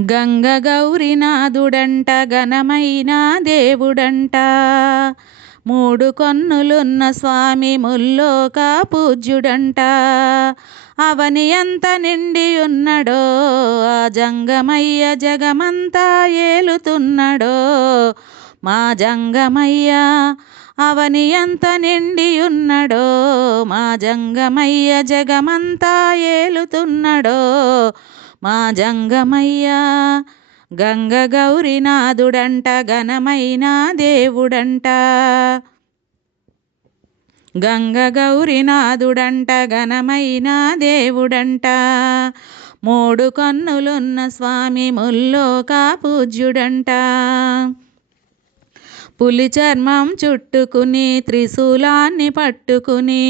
గంగ గౌరినాథుడంట ఘనమైన దేవుడంట. మూడు కన్నులున్న స్వామి ముల్లోక పూజ్యుడంట అవని ఎంత నిండి ఉన్నడో ఆ జంగమయ్య జగమంతా ఏలుతున్నడో. మా జంగమయ్య అవని ఎంత నిండి ఉన్నడో మా జంగమయ్య జగమంతా ఏలుతున్నడో. మా జంగమయ్య గంగ గౌరినాథుడంట ఘనమైన దేవుడంట. గంగ గౌరీనాథుడంట ఘనమైన దేవుడంట. మూడు కన్నులున్న స్వామి ముల్లోక పూజ్యుడంట పులి చర్మం చుట్టుకుని త్రిశూలాన్ని పట్టుకుని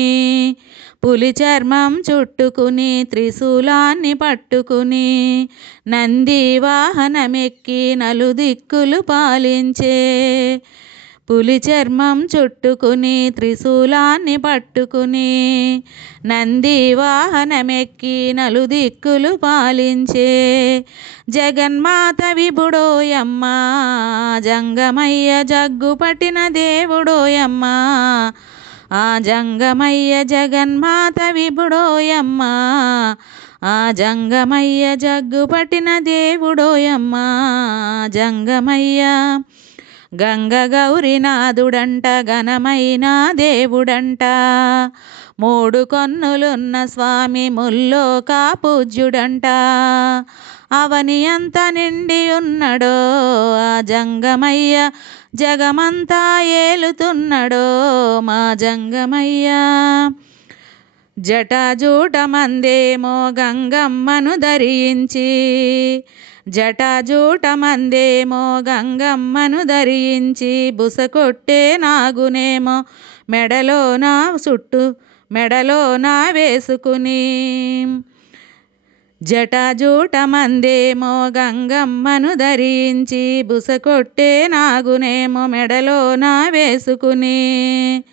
పులి చర్మం చుట్టుకుని త్రిశూలాన్ని పట్టుకుని నంది వాహనమెక్కి నలుదిక్కులు పాలించే పులి చర్మం చుట్టుకుని త్రిశూలాన్ని పట్టుకుని నంది వాహనమెక్కి నలుదిక్కులు పాలించే జగన్మాత విభుడోయమ్మ జంగమయ్య జగ్గు పట్టిన దేవుడోయమ్మ ఆ జంగమయ్య జగన్మాత విభుడోయమ్మ. ఆ జంగమయ్య జగ్గు పట్టిన దేవుడోయమ్మ. జంగమయ్య గంగ గౌరినాథుడంట ఘనమైన దేవుడంట. మూడు కన్నులున్న స్వామి ముల్లో కాపూజ్యుడంట అవని ఎంత నిండి ఉన్నడో ఆ జంగమయ్య జగమంతా ఏలుతున్నడో మా జంగమయ్య. జటాజూటమందేమో గంగమ్మను ధరించి జటాజూటమందేమో గంగమ్మను ధరించి బుసకొట్టే నాగునేమో మెడలో నా చుట్టు మెడలో నా వేసుకుని. జటాజూటమందేమో గంగమ్మను ధరించి బుసకొట్టే నాగునేమో మెడలో నా వేసుకుని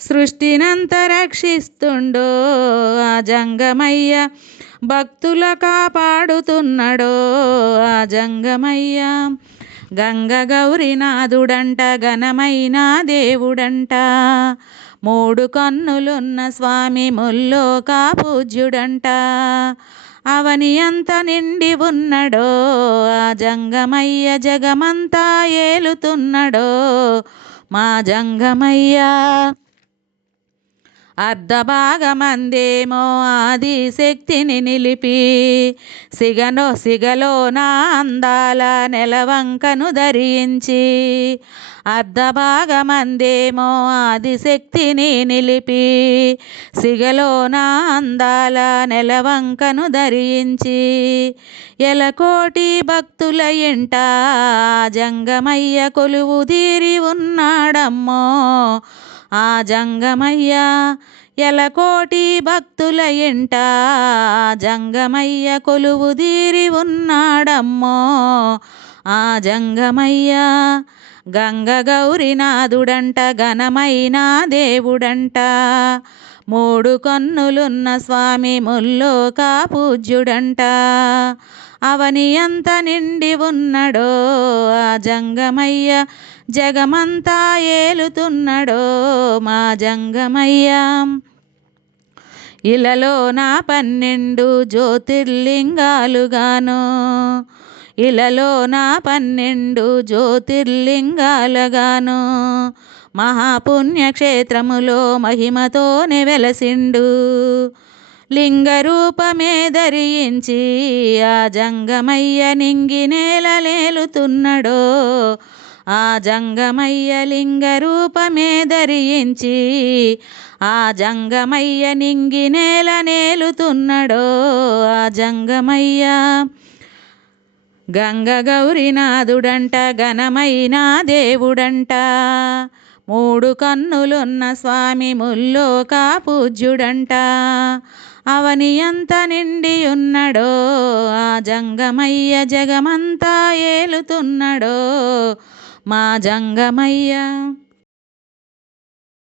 సృష్టినంత రక్షిస్తుండో ఆ జంగమయ్య భక్తుల కాపాడుతున్నాడో ఆ జంగమయ్య. గంగ గౌరినాథుడంట ఘనమైన దేవుడంట. మూడు కన్నులున్న స్వామి ముల్లోకా పూజ్యుడంట అవని అంత నిండి ఉన్నడో ఆ జంగమయ్య జగమంతా ఏలుతున్నడో మా జంగమయ్య. అర్ధభాగమందేమో ఆది శక్తిని నిలిపి సిగనో సిగలో నా అందాల నెలవంకను ధరించి అర్ధభాగమందేమో ఆది శక్తిని నిలిపి సిగలో నా అందాల నెలవంకను ధరించి ఎలకోటి భక్తుల ఇంట జంగమయ్య కొలువు తీరి ఉన్నాడమ్మో ఆ జంగమయ్య ఎలకోటి భక్తుల ఇంట జంగమయ్య కొలువుదీరి ఉన్నాడమ్మో. ఆ జంగమయ్య గంగ గౌరినాథుడంట ఘనమైన దేవుడంట. మూడు కన్నులున్న స్వామి ముల్లోకా పూజ్యుడంట అవని ఎంత నిండి ఉన్నడో ఆ జంగమయ్య జగమంతా ఏలుతున్నడో మా జంగమయ్య. ఇలలో నా పన్నెండు జ్యోతిర్లింగాలుగాను. ఇలలో నా పన్నెండు జ్యోతిర్లింగాలుగాను. మహాపుణ్యక్షేత్రములో మహిమతోనే వెలసిండు. లింగ రూపమే ధరించి ఆ జంగమయ్య నింగి నేలలేలుతున్నడో ఆ జంగమయ్య లింగ రూపమే ధరించి ఆ జంగమయ్య నింగి నేల నేలుతున్నడో ఆ జంగమయ్య గంగ గౌరీనాథుడంట ఘనమైన దేవుడంట. మూడు కన్నులున్న స్వామి ముల్లోకా పూజ్యుడంట అవని ఎంత నిండి ఉన్నడో ఆ జంగమయ్య జగమంతా ఏలుతున్నడో. మా జంగమయ్య